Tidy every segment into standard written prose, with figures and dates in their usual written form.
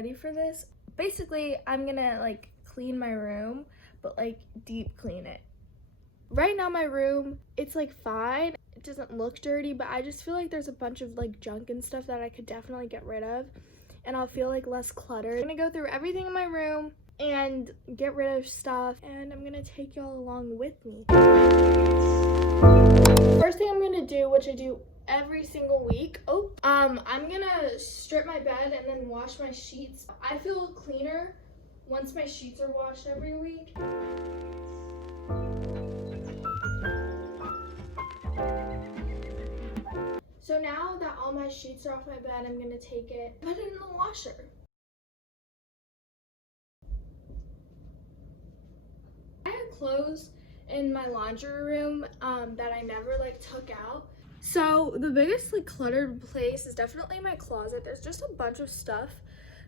ready for this. Basically, I'm gonna like clean my room, but like deep clean it. Right now my room, it's like fine. It doesn't look dirty, but I just feel like there's a bunch of like junk and stuff that I could definitely get rid of, and I'll feel like less cluttered. I'm gonna go through everything in my room and get rid of stuff, and I'm gonna take y'all along with me. First thing I'm gonna do, which I do every single week, I'm gonna strip my bed and then wash my sheets. I feel cleaner once my sheets are washed every week. So now that all my sheets are off my bed, I'm gonna take it, put it in the washer. I have clothes in my laundry room that I never like took out. So the biggest like cluttered place is definitely my closet. There's just a bunch of stuff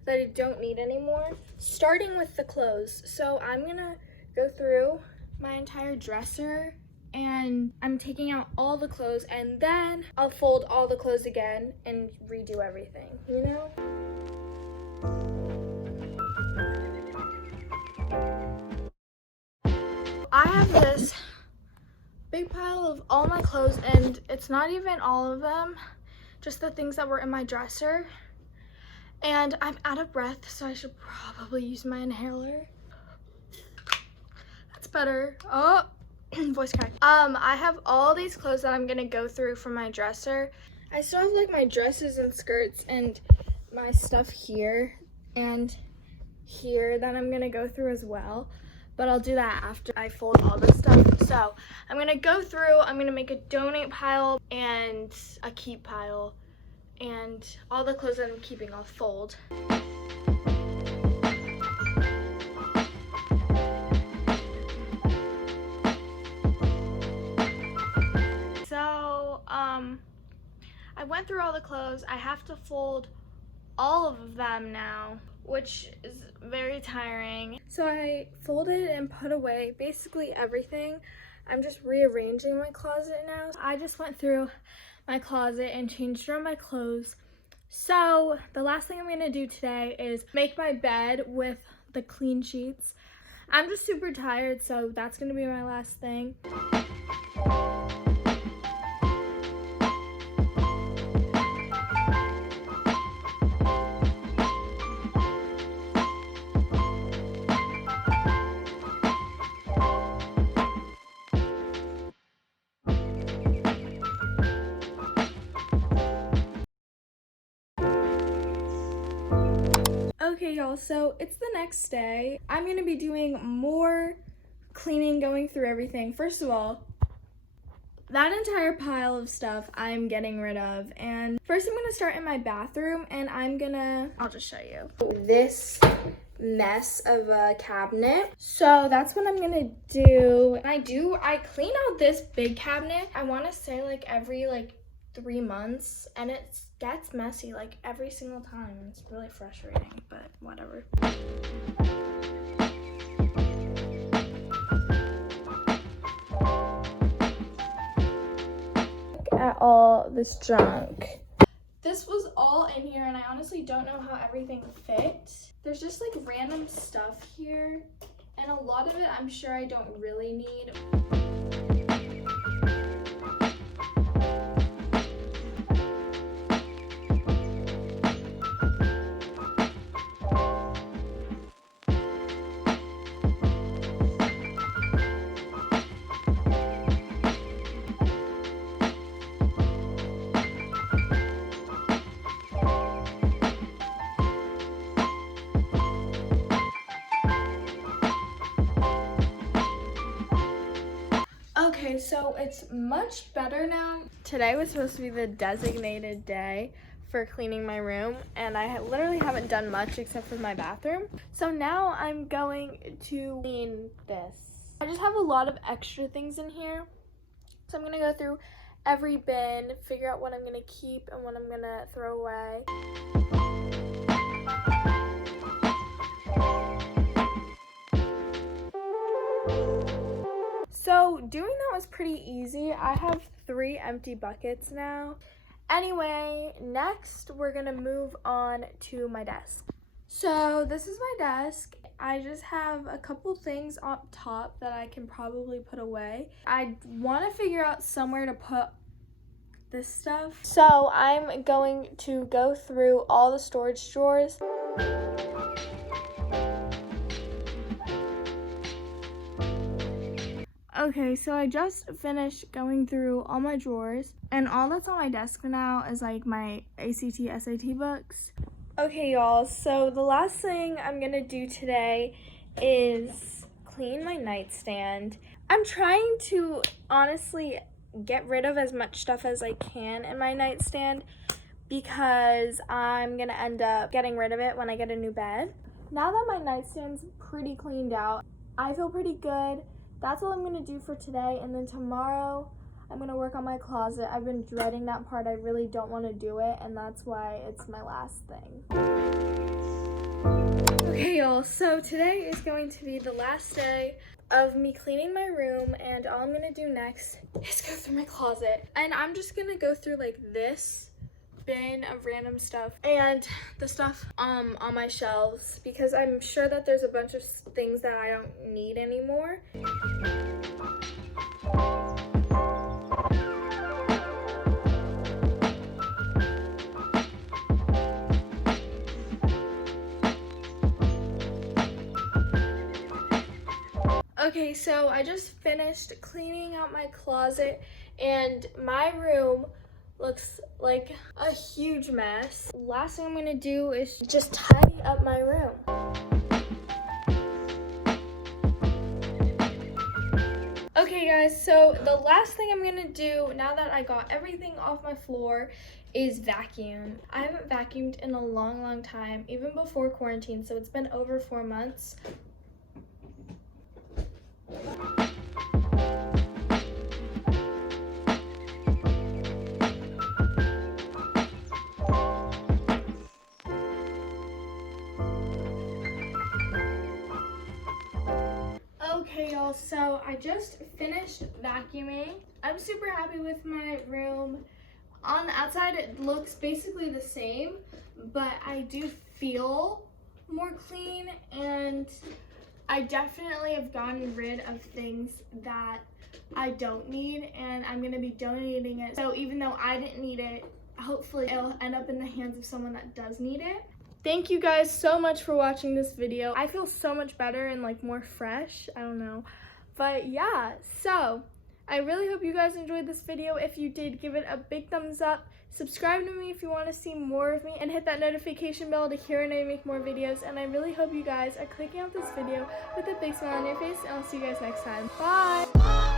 that I don't need anymore. Starting with the clothes. So I'm gonna go through my entire dresser and I'm taking out all the clothes, and then I'll fold all the clothes again and redo everything, you know? I have this big pile of all my clothes, and it's not even all of them, just the things that were in my dresser. And I'm out of breath, so I should probably use my inhaler. That's better. Oh, voice crack. I have all these clothes that I'm gonna go through from my dresser. I still have like my dresses and skirts and my stuff here and here that I'm gonna go through as well, but I'll do that after I fold all this stuff. So I'm gonna go through, I'm gonna make a donate pile and a keep pile, and all the clothes that I'm keeping I'll fold. So I went through all the clothes. I have to fold all of them now, which is very tiring. So I folded and put away basically everything. I'm just rearranging my closet now. I just went through my closet and changed around my clothes. So the last thing I'm gonna do today is make my bed with the clean sheets. I'm just super tired, so that's gonna be my last thing. Okay, y'all, so it's the next day. I'm gonna be doing more cleaning, going through everything. First of all, that entire pile of stuff I'm getting rid of. And first I'm gonna start in my bathroom, and I'll just show you this mess of a cabinet. So that's what I'm gonna do. I clean out this big cabinet, I wanna say like every 3 months, and it gets messy like every single time. It's really frustrating, but whatever. Look at all this junk. This was all in here, and I honestly don't know how everything fit. There's just like random stuff here, and a lot of it I'm sure I don't really need. Okay, so it's much better now. Today was supposed to be the designated day for cleaning my room, and I literally haven't done much except for my bathroom. So now I'm going to clean this. I just have a lot of extra things in here, so I'm gonna go through every bin, figure out what I'm gonna keep and what I'm gonna throw away. So doing that was pretty easy. I have 3 empty buckets now. Anyway, next we're gonna move on to my desk. So this is my desk. I just have a couple things up top that I can probably put away. I want to figure out somewhere to put this stuff. So I'm going to go through all the storage drawers. Okay, so I just finished going through all my drawers, and all that's on my desk now is like my ACT, SAT books. Okay, y'all, so the last thing I'm gonna do today is clean my nightstand. I'm trying to honestly get rid of as much stuff as I can in my nightstand because I'm gonna end up getting rid of it when I get a new bed. Now that my nightstand's pretty cleaned out, I feel pretty good. That's all I'm gonna do for today, and then tomorrow I'm gonna work on my closet. I've been dreading that part. I really don't want to do it, and that's why it's my last thing. Okay, y'all, so today is going to be the last day of me cleaning my room, and all I'm gonna do next is go through my closet. And I'm just gonna go through like this bin of random stuff and the stuff on my shelves, because I'm sure that there's a bunch of things that I don't need anymore. Okay, so I just finished cleaning out my closet, and my room looks like a huge mess. Last thing I'm gonna do is just tidy up my room. Okay guys, so the last thing I'm gonna do now that I got everything off my floor is vacuum. I haven't vacuumed in a long time, even before quarantine, so it's been over 4 months. Okay, y'all, so I just finished vacuuming. I'm super happy with my room. On the outside, it looks basically the same, but I do feel more clean, and I definitely have gotten rid of things that I don't need, and I'm gonna be donating it. So even though I didn't need it, hopefully it'll end up in the hands of someone that does need it. Thank you guys so much for watching this video. I feel so much better and like more fresh, I don't know. But yeah, so I really hope you guys enjoyed this video. If you did, give it a big thumbs up. Subscribe to me if you want to see more of me, and hit that notification bell to hear when I make more videos. And I really hope you guys are clicking out this video with a big smile on your face, and I'll see you guys next time. Bye!